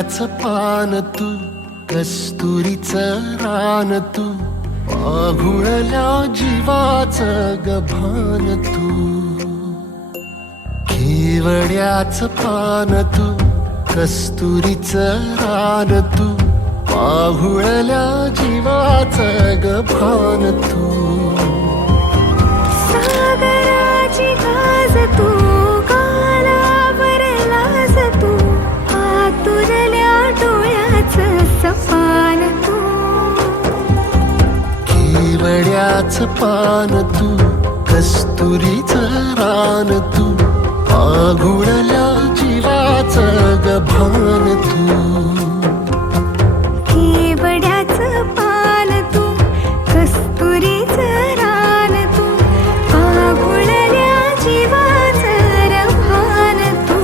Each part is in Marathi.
केवड्याचं पान तू, कस्तुरीचं रान तू, पाघुळल्या जीवाचं गभान तू. केवड्याचं पान तू, कस्तुरीचं रान तू, पाघुळल्या जीवाचं गभान तू. सागराची गाज तू, कालावर लाज तू, आतुरल्या डोळ्याचं सपान तू. केवड्याचं पान तू, कस्तुरीचं रान तू, पाघुळल्या जीवाचं गभान तू. केवड्याचं पान तू, कस्तुरीचं रान तू, पाघुळल्या जीवाचं रभान तू.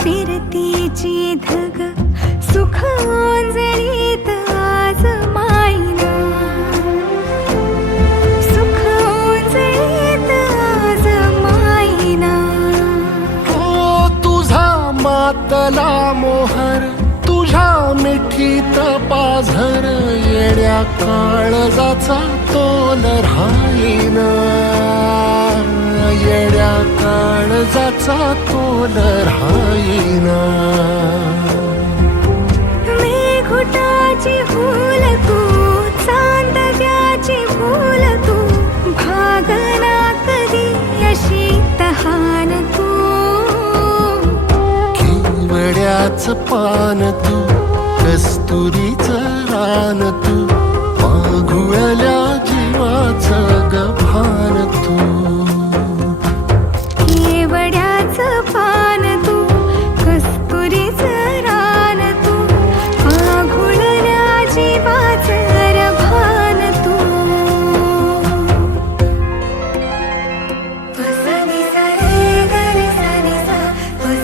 फिरतीची धग सुख ओंजळीत आज मायना, सुख ओंजळीत आज मायना. हो तुझा मातला मोहर, तुझ्या मिठीत पाझर, येड्या काळजाचा तोल राहीना, येड्या काळजाचा तोल राहीना. मेघुटाची फूल तू, चांदण्याची फूल तू, भागना कधी अशी तहान तू. केवड्याचं पान तू, कस्तुरीचं रान तू, पाघुळल्या जीवाचं गभान तू. केवड्याचं पान तू, कस्तुरीचं रान तू, पाघुळल्या जीवाचं रभान तू. सा नि सा रे ग रे सा नि सा,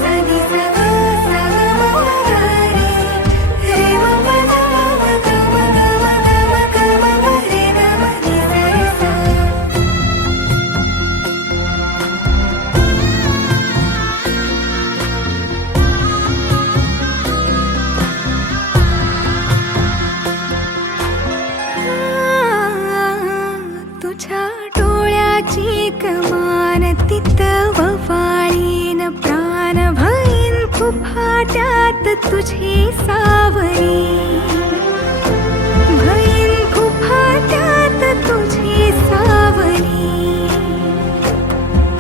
सा नि सा ग सा ग म ग रे, रे म प ध म ग म ग म ग म ग म ग रे ग म नि सा रे सा. तुझ्या डोळ्याची कमान तिथं ववाळीन, प्राण भईन फुफाट्यात तुझी सावरी, भईन फुफाट्यात तुझी सावरी.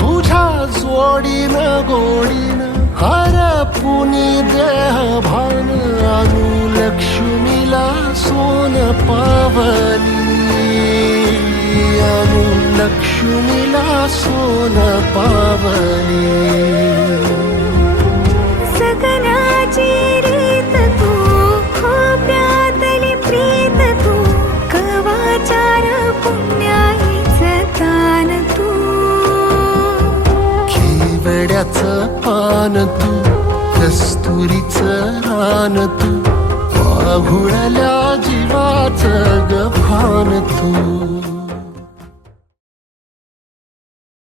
तुझ्या जोडीनं गोडीनं हरपुनी देह भान, अनुलक्ष्मीला सोन पावली, अनुलक्ष्मीला सोन पावली. सगनाची रीत तू, खोप्यातली प्रीत तू, कवाचार पुण्याईचं दान तू. केवड्याचं पान तू, कस्तुरीचं रान तू, पाघुळल्या जीवाचं गभान तू.